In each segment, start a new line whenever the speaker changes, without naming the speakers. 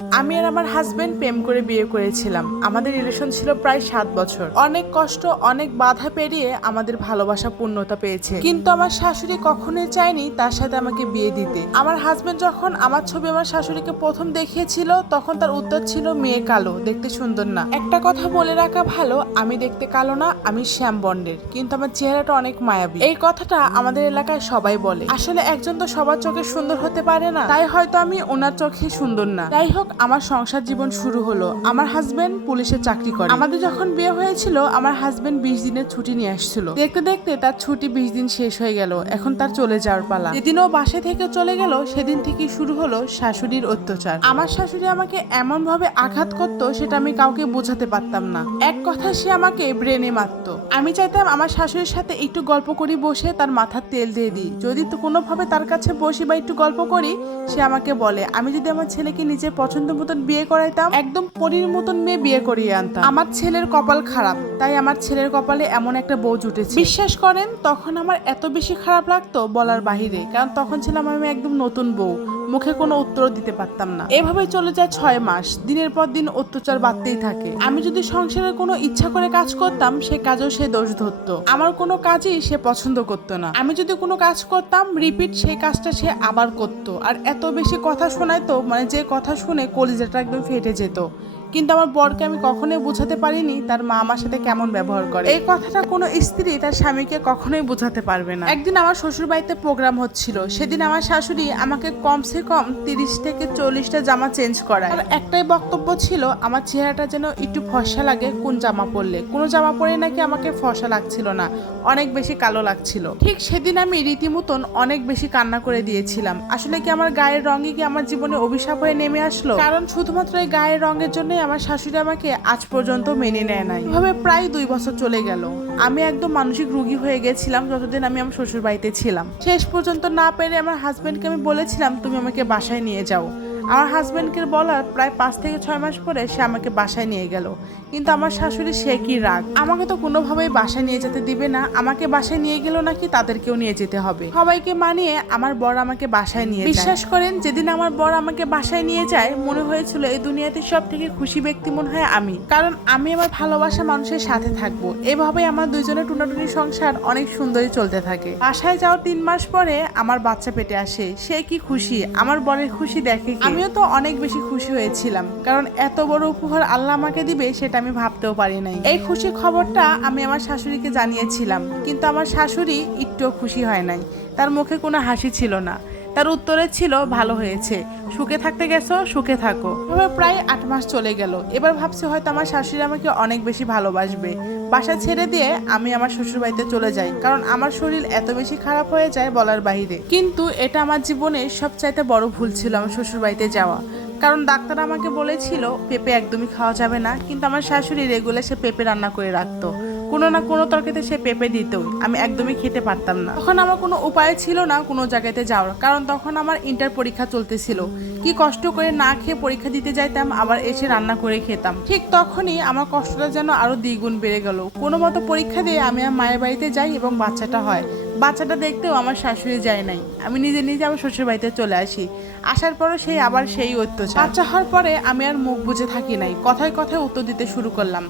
আমি আর আমার হাজবেন্ড প্রেম করে বিয়ে করেছিলাম। আমাদের রিলেশন ছিল প্রায় সাত বছর। অনেক কষ্ট, অনেক বাধা পেরিয়ে আমাদের ভালোবাসা, পূর্ণতা পেয়েছে। কিন্তু আমার শাশুড়ি কখনোই চায়নি তার সাথে আমাকে বিয়ে দিতে। আমার হাজবেন্ড যখন আমার ছবি আমার শাশুড়িকে প্রথম দেখিয়েছিল, তখন তার উত্তর ছিল মেয়ে কালো, দেখতে সুন্দর না। একটা কথা বলে রাখা ভালো, আমি দেখতে কালো না, আমি শ্যাম বন্ডের কিন্তু আমার চেহারাটা অনেক মায়াবী। এই কথাটা আমাদের এলাকায় সবাই বলে। আসলে একজন তো সবার চোখে সুন্দর হতে পারে না, তাই হয়তো আমি ওনার চোখে সুন্দর না। যাই হোক আমার সংসার জীবন শুরু হলো। আমার হাজবেন্ড পুলিশে চাকরি করে। আমাদের যখন বিয়ে হয়েছিল, আমার হাজবেন্ড বিশ দিনের ছুটি নিয়ে আসছিল। দেখতে দেখতে তার ছুটি বিশ দিন শেষ হয়ে গেল। এখন তার চলে যাওয়ার পালা। যেদিন ও বাসা থেকে চলে গেল, সেদিন থেকে শুরু হলো শাশুড়ির অত্যাচার। আমার শাশুড়ি আমাকে এমন ভাবে আঘাত করতো, সেটা আমি কাউকে বোঝাতে পারতাম না। এক কথা, সে আমাকে ব্রেনে মারতো। আমি চাইতাম আমার শাশুড়ির সাথে একটু গল্প করি, বসে তার মাথার তেল দিয়ে দিই। যদি কোনোভাবে তার কাছে বসি বা একটু গল্প করি, সে আমাকে বলে, আমি যদি আমার ছেলেকে নিজে পছন্দ মতন বিয়ে করাইতাম, একদম পরীর মতন মেয়ে বিয়ে করিয়ে আনতাম। আমার ছেলের কপাল খারাপ, তাই আমার ছেলের কপালে এমন একটা বউ জুটেছে। বিশ্বাস করেন, তখন আমার এত বেশি খারাপ লাগতো বলার বাহিরে, কারণ তখন ছিলাম আমি একদম নতুন বউ। মুখে কোনো উত্তর দিতে পারতাম না। এভাবে চলে যায় ছয় মাস। দিনের পর দিন অত্যাচার বাড়তেই থাকে। আমি যদি সংসারের কোনো ইচ্ছা করে কাজ করতাম, সে কাজও সে দোষ ধরতো। আমার কোনো কাজই সে পছন্দ করতো না। আমি যদি কোনো কাজ করতাম, রিপিট সেই কাজটা সে আবার করতো। আর এত বেশি কথা শোনায় তো মানে যে কথা শুনে কলিজাটা একদম ফেটে যেত। কিন্তু আমার বরকে আমি কখনোই বোঝাতে পারিনি তার মা আমার সাথে কেমন ব্যবহার করে। এই কথাটা কোনো স্ত্রী তার স্বামীকে কখনোই বোঝাতে পারবে না। একদিন আমার শ্বশুর বাড়িতে প্রোগ্রাম হচ্ছিল। সেদিন আমার শাশুড়ি আমাকে কমসে কম তিরিশ থেকে চল্লিশটা জামা চেঞ্জ করায়। আর একটাই বক্তব্য ছিল আমার চেহারাটা যেন একটু ফসা লাগে কোন জামা পরলে। কোনো জামা পরে নাকি আমাকে ফসা লাগছিল না অনেক বেশি কালো লাগছিল। ঠিক সেদিন আমি রীতিমতন অনেক বেশি কান্না করে দিয়েছিলাম। আসলে কি আমার গায়ের রঙই কি আমার জীবনে অভিশাপ হয়ে নেমে আসলো? কারণ শুধুমাত্র এই গায়ের রঙের জন্যই আমার শাশুড়ি আমাকে আজ পর্যন্ত মেনে নেয় নাই। এভাবে প্রায় দুই বছর চলে গেল। আমি একদম মানসিক রুগী হয়ে গেছিলাম যতদিন আমি আমার শ্বশুর বাড়িতে ছিলাম। শেষ পর্যন্ত না পেরে আমার হাজব্যান্ডকে আমি বলেছিলাম, তুমি আমাকে বাসায় নিয়ে যাও। আমার হাজব্যান্ডকে বলার প্রায় পাঁচ থেকে ছয় মাস পরে সে আমাকে বাসায় নিয়ে গেল। কিন্তু আমার শাশুড়ি, সে কি রাগ? আমাকে তো কোনোভাবেই বাসায় নিয়ে যেতে দিবে না। আমাকে বাসায় নিয়ে গেল নাকি তাদেরকেও নিয়ে যেতে হবে। সবাইকে মানিয়ে আমার বর আমাকে বাসায় নিয়ে বিশ্বাস করেন, যেদিন আমার বর আমাকে বাসায় নিয়ে যায়, মনে হয়েছিল এই দুনিয়াতে সব থেকে খুশি ব্যক্তি মনে হয় আমি। কারণ আমি আমার ভালোবাসা মানুষের সাথে থাকব। এভাবে আমার দুইজনের টুনাটুনি সংসার অনেক সুন্দরই চলতে থাকে। বাসায় যাওয়ার তিন মাস পরে আমার বাচ্চা পেটে আসে। সে কি খুশি? আমার বরের খুশি দেখে কি? আমিও তো অনেক বেশি খুশি হয়েছিলাম, কারণ এত বড় উপহার আল্লাহ আমাকে দিবে সেটা আমি ভাবতেও পারি নাই। এই খুশি খবরটা আমি আমার শাশুড়িকে জানিয়েছিলাম, কিন্তু আমার শাশুড়ি একটুও খুশি হয় নাই। তার মুখে কোনো হাসি ছিল না। তার উত্তরে ছিল, ভালো হয়েছে। সুখে থাকতে গেছো, সুখে থাকো। এভাবে প্রায় আট মাস চলে গেল। এবার ভাবছি হয়তো আমার শাশুড়ি আমাকে অনেক বেশি ভালোবাসবে। বাসা ছেড়ে দিয়ে আমি আমার শ্বশুর বাড়িতে চলে যাই, কারণ আমার শরীর এত বেশি খারাপ হয়ে যায় বলার বাইরে। কিন্তু এটা আমার জীবনে সবচাইতে বড় ভুল ছিল আমার শ্বশুর বাড়িতে যাওয়া। কারণ ডাক্তার আমাকে বলেছিল, পেঁপে একদমই খাওয়া যাবে না। কিন্তু আমার শাশুড়ি রেগুলার সে পেঁপে রান্না করে রাখতো। কোনো না কোনো তরকারিতে সে পেঁপে দিত। আমি একদমই খেতে পারতাম না। তখন আমার কোনো উপায় ছিল না কোনো জায়গাতে যাওয়ার, কারণ তখন আমার ইন্টার পরীক্ষা চলতেছিল। কি কষ্ট করে না খেয়ে পরীক্ষা দিতে যাইতাম, আবার এসে রান্না করে খেতাম। ঠিক তখনই আমার কষ্টটা যেন আরও দ্বিগুণ বেড়ে গেল। কোনো মতো পরীক্ষা দিয়ে আমি আমার মায়ের বাড়িতে যাই এবং বাচ্চাটা হয়। বাচ্চাটা দেখতেও আমার শাশুড়ি যায় নাই। আমি নিজে নিজে আমার শ্বশুর বাড়িতে চলে আসি। আসার পরও সেই আবার সেই অত্যাচার। বাচ্চা হওয়ার পরে আমি আর মুখ বুঝে থাকি নাই। কথায় কথায় উত্তর দিতে শুরু করলাম।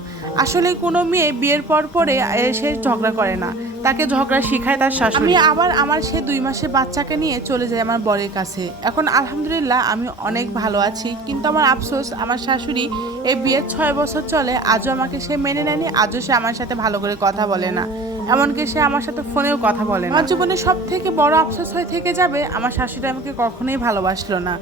আসলে কোনো মেয়ে বিয়ের পর পরে সে ঝগড়া করে না। তাকে ঝগড়া শিখায় তার শাশুড়ি। আমি আবার আমার সে দুই মাসে বাচ্চাকে নিয়ে চলে যাই আমার বরের কাছে। এখন আলহামদুলিল্লাহ আমি অনেক ভালো আছি। কিন্তু আমার আফসোস, আমার শাশুড়ি এই বিয়ের ছয় বছর চলে, আজও আমাকে সে মেনে নেয়নি, আজও সে আমার সাথে ভালো করে কথা বলে না। এমনকি সে আমার সাথে ফোনেও কথা বলে আমার জীবনে সব থেকে বড় আফসোস হয়ে থেকে যাবে, আমার শাশুড়ি আমাকে কখনোই ভালোবাসলো না।